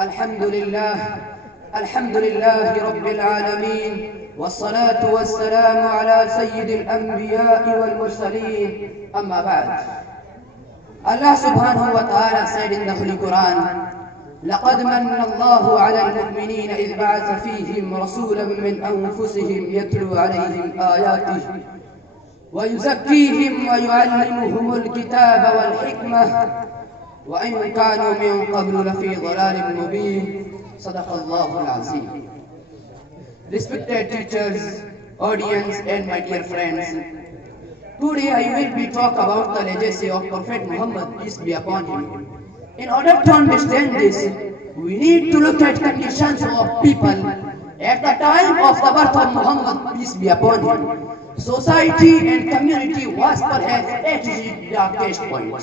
الحمد لله الحمد لله رب العالمين، والصلاة والسلام على سيد الأنبياء والمرسلين. أما بعد, Allah subhanahu wa ta'ala said in the Holy Quran, لقد من الله على المؤمنين إذ بعث فيهم رسولا من أنفسهم يتلو عليهم آياته ويزكيهم ويعلمهم الكتاب والحكمة وإن كانوا من قبل لفي ضلال مبين. صدق الله العظيم. Respected teachers, audience and my dear friends, today I will be talk about the legacy of Prophet Muhammad, peace be upon him. In order to understand this, we need to look at conditions of people at the time of the birth of Muhammad, peace be upon him. Society and community was perhaps at its darkest point.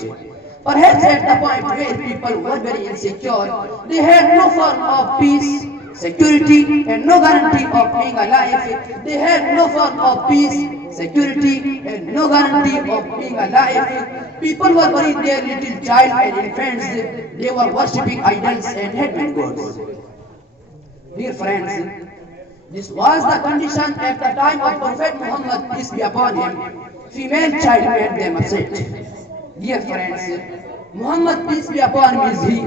Perhaps at the point where people were very insecure, they had no form of peace, security and no guarantee of being alive. They had no form of peace, security and no guarantee of being alive. People were burying their little child and infants. They were worshipping idols and headman gods. Dear friends, this was the condition at the time of Prophet Muhammad, peace be upon him. Female child made them upset. Dear friends, Muhammad, peace be upon him, is he.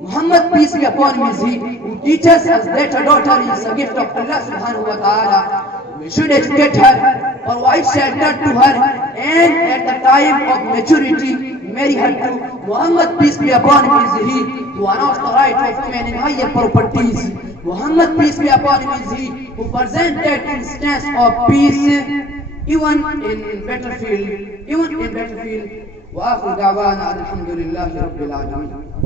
Muhammad, peace be upon him, is he who teaches us that a daughter is a gift of Allah subhanahu wa ta'ala. We should educate her, provide shelter to her, and at the time of maturity, marry her to. Muhammad, peace be upon him, is he who announced the right of women in higher properties. Muhammad, peace be upon him, is he who presented instance of peace even in battlefield. وآخر دعوانا الحمد لله رب العالمين.